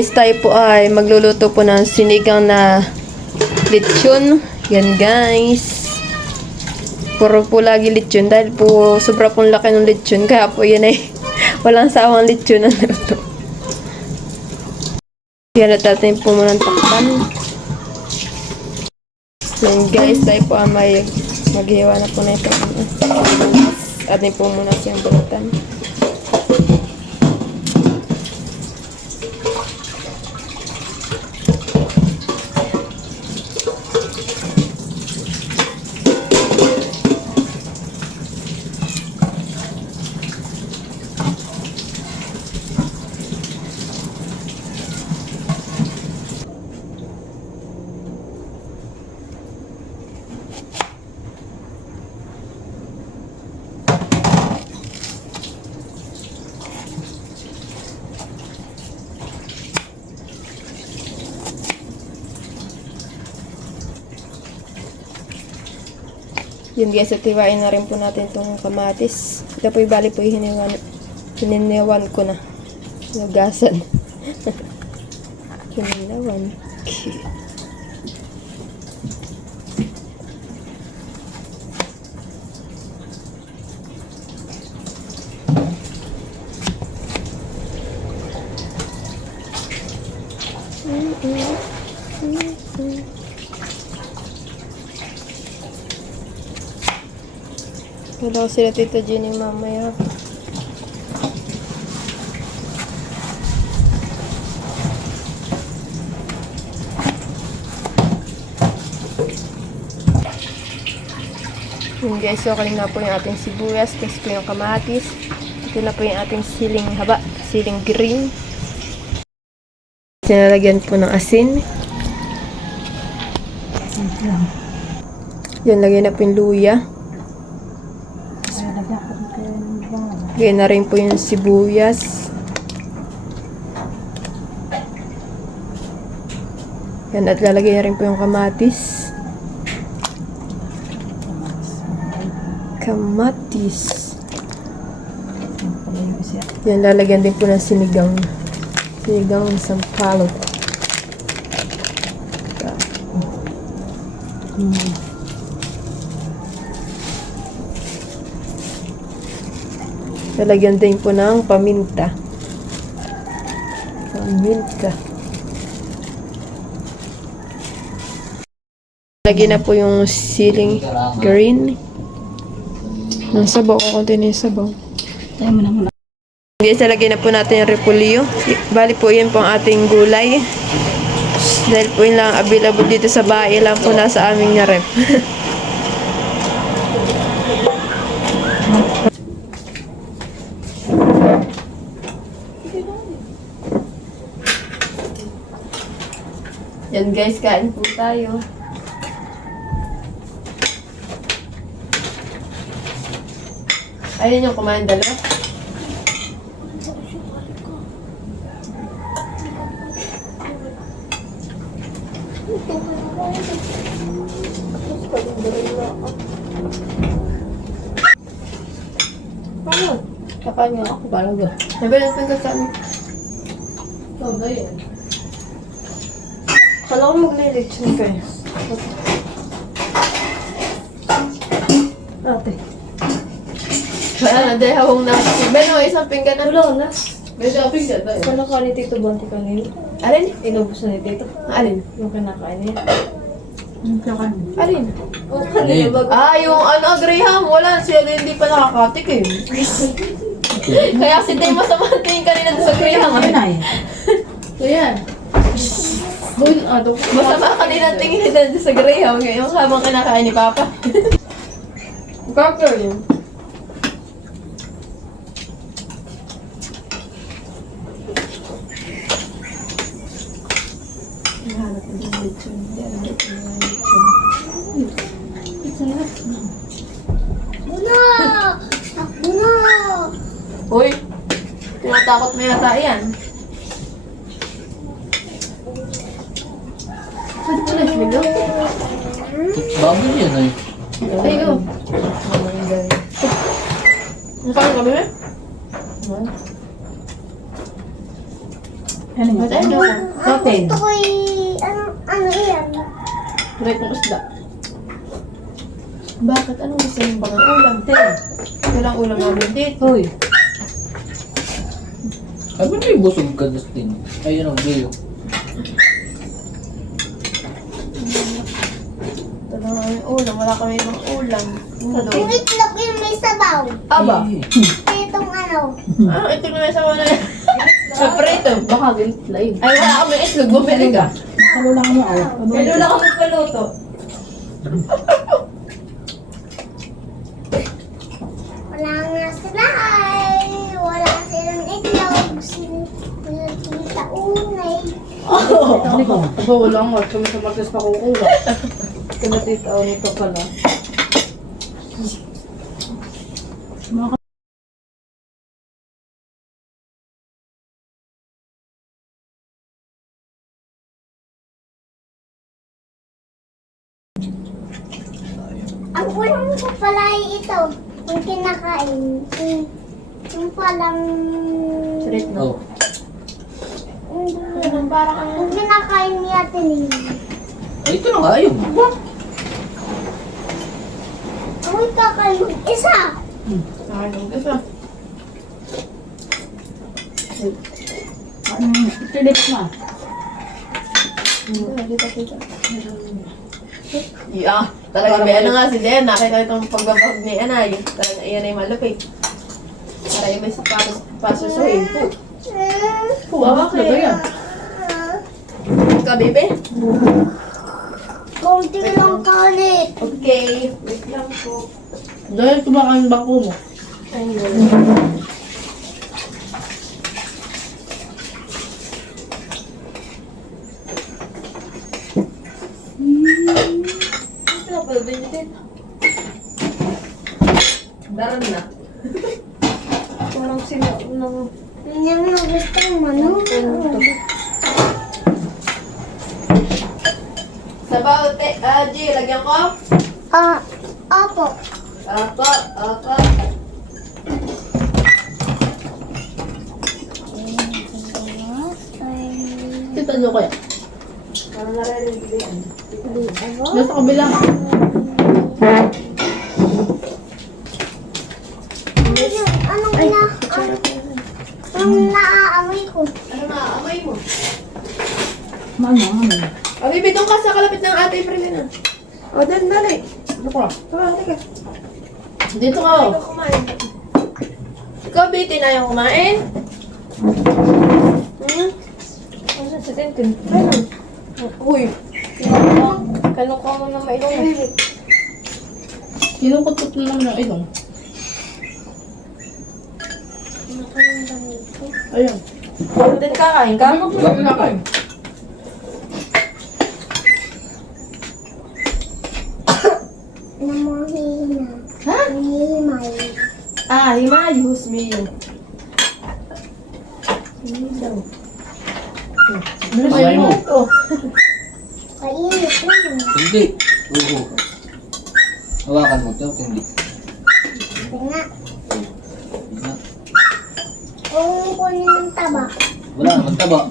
Guys, tayo po ay magluluto po ng sinigang na lechon. Yan guys. Puro po lagi lechon dahil po sobra pong laki ng lechon. Kaya po yan ay walang sawang lechon na luto. Yan at natin po muna takpan. Yan guys, tayo po ay may maghiwa na po na ito. Atin po muna siyang bulutan. Yun guys, at iwain na rin po natin itong kamatis. Ito po ibali po hininiwan ko na. Nugasan. Hininiwan. Hello sila Tita Jenny mamaya. Yun guys, so kanina po yung ating sibuyas, tapos po yung kamatis. Ito na po yung ating siling haba, siling green. Sinalagyan po ng asin. Yan, lagyan na po yung luya. Lagyan na rin po yung sibuyas. Yan, at lalagyan na rin po yung kamatis. Kamatis. Yan, lalagyan din po ng sinigang. Sinigang sampalok. Lalagyan din po ng paminta. Paminta. Lagyan na po yung siling green. Ng sabaw. Kakunti na yung sabaw. Tayo mo na muna. Guys, lagyan na po natin yung repolyo. Bali po yan po ang ating gulay. Dahil po yun lang available dito sa bahay. Lang po nasa aming na rep. Yan guys, kain po tayo. Ayun yung kumain dalawa. Paano? Kakain nga ako talaga. Nabilang ka sa amin. Ito ba yan? Kala ko maglilitsyon kayo. Ate. Dahil hawang na. Beno, isang pinggan na. Wala na. Medyo pinggan ba yun? Kala ka ni Tito Banti kanina. Alin? Inubos na ni Tito. Alin? Yung kinakain niya. Alin? O kanina bago. Ah, yung Graham. Wala. Siya hindi pa nakakatik eh. Kaya si Tay masama tingin kanina sa Graham. So yan. Masama kanina tingin nila sa Graham. Yung habang kinakain ni Papa. Burger yun. Nahanap ko yung lechon. Hindi, nahanap ko yung lechon. Muna! Muna! Uy! Tinatakot mo yata yan. Pwede ko na sila. Baboy yan ay. Ayun. Nakain kami ba? Ano nga? Ano? Protein. Gusto ko ano yan? Try kong isda. Bakit? Anong gusto yung mga ulam? Walang ulam namin dito. Hoy. Sabi na yung busog ka, Dustin. Ayun ang gayo. Ito na nga yung ulam. Wala kami ibang ulam. Yung itlog yung may sabaw. Aba. Itong ano. Ito na may sawa na yan. Paprito. Baka ganit live. Ay, wala kami itlog. Bumili ka. Salo lang mo ay. Kaya wala kami paluto. Wala nga sila ay. Wala silang itlog. Sinita unay. Ano ko? Aba, wala nga. Kami sa Marcos pa kukuha. Kinatitaw nito pala. Ang ulam ko pala ay ito. Yung kinakain. Yung palang... Straight na. Oh. Yung kinakain ni Ate Nini. Ay, ito na nga yun. Amoy kakain isa. Anong isa? Ano? Philips na. Dito. Yeah, talaga may ano nga si Jen. Nakita itong pagbabag ni Anay. Talaga iyan ay malupit. Para yung may pasusuhin po. Bakit na ba yan? Ka, baby? Konti lang kalit. Okay. Wait lang po. Dahil kumakain bako mo. Ayun. Ito na pala din. Daran na. Parang sila ng... Yung nagustang manok. Sabaw, G, lagyan ko? Opo. Apa. Tita, ano kaya? Parang naririnig yan. Nasa kabila. Anong naaamoy ko? Ano na, amoy mo? Ano? Bibi, doon ka sa kalapit ng ate Frida na. O, dali. Ano ka? Teka. Dito ka. Ikaw kumain. Ikaw, Betty, na yung kumain? Ano sa Tintin? Ano? Uy. Kanong ka mo na mailong. Kinukot-kot mo naman ng ilong. Ayun. Din kakain ka? Ano ba kinakain? Namuhina. Ha? Himay. Himayos mo yun. Pangay mo. Oh. Kainit lang. Hindi. Oo. Hawakan mo ito. Hindi. Hindi nga. Hindi na. Kung kunin ng taba. Wala naman taba.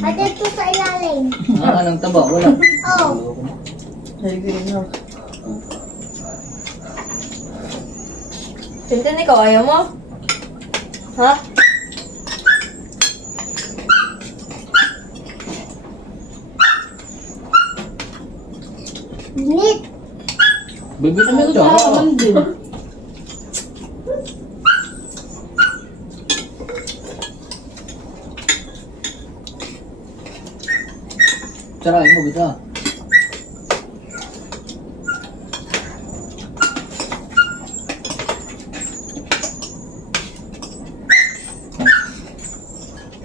At ito sa ilalim. Wala ng taba. Wala. Oh. Ay, green na. Tintin, ikaw ayaw mo? Ha? Init. Baby Ano mo ito siya. naman din? Sarain mo kita.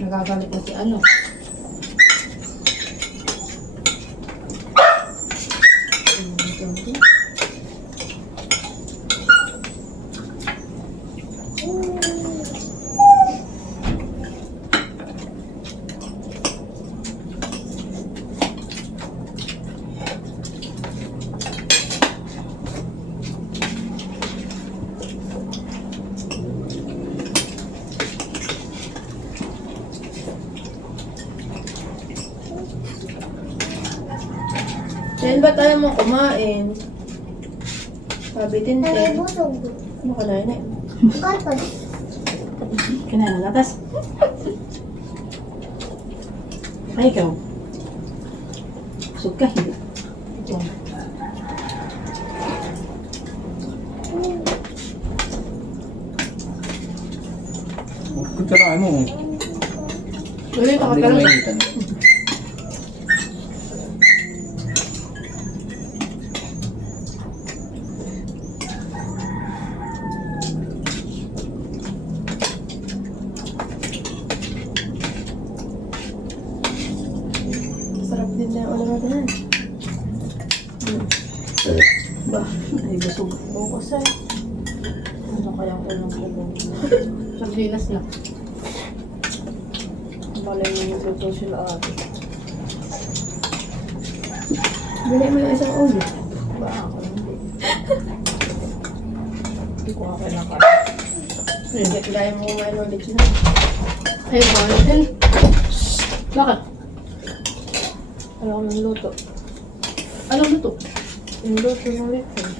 Nagagalit na si ano. ba tayo mo kumain? Sabi Sabi Tintin. busog. Ano ka na yun eh? Gatas. Kinain ng gatas. Ay, ikaw. Busog ka, hindi. Ito. Kutsarain mo. Ulit ako Hindi ko pero mainitan. sarap din na yung ulo natin. Ba, Ay, busog. bukas eh. Ano kaya ko ng ulo? Sardinas na. Balay mo yung luto sila ate. Bili mo yung isang ulo. Ba, ako hindi. Hindi ko ako kinakain. Hindi, kaya mo kumain ulit na. Ay, bakit din? Bakit? Alam ko ng luto. Anong luto? Yung luto ng lechon.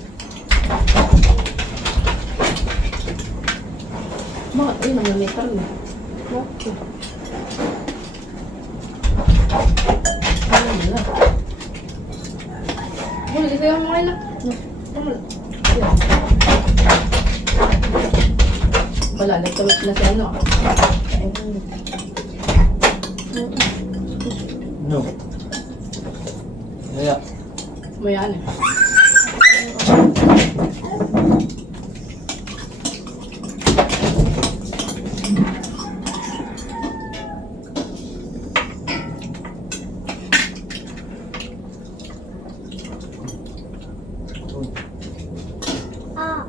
Bakit? Ay, nangyamitar na. Bakit? Ano na? Wala, di kayo kumain na. Wala. Wala, nagtawag na si ano. No. Kaya. Mayan eh. Ah.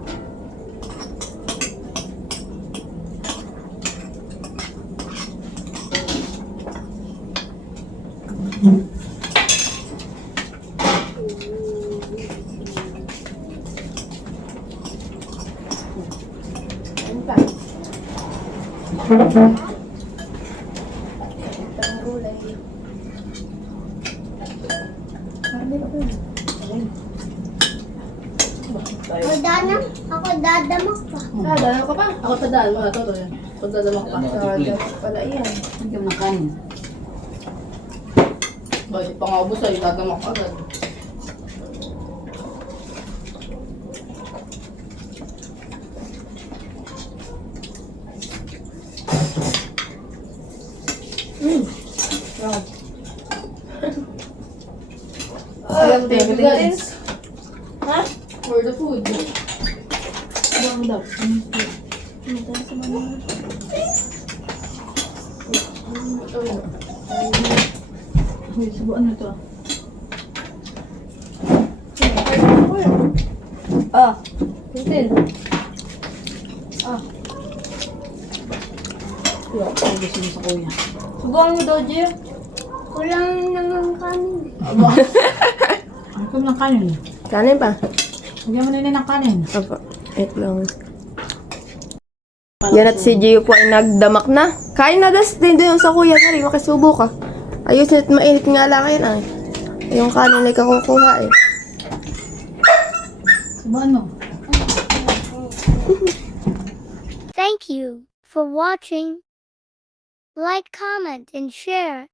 Ano pa? Itang gulay. Marami ako yun. Ako dadamak pa. Ah, dalaw ka pa? Ako tadaan mo na to. Pagdadamak pa. Ah, dapat pala yan. Hindi mo na kanin. Bakit pa nga ubos ay dadamak ka agad. Alam, thank you, Tintin. Ha? For the food. Bang daw. Uy, subuan na to. Ah, Tintin. Wala, ay gusto mo sa kuya. Subukan mo daw, Gio. Kulang naman kami. Ay, kung ng kanin. Kanin pa? Huwag mo na ng kanin. Opo. Wait lang. Yan at si Gio po ay nagdamak na. Kain na das din doon sa kuya. Dari, makisubo ka. Ayos na mainit nga lang yun ay. Yung kanin ay kakukuha eh. Subuan mo. Thank you for watching. Like, comment, and share.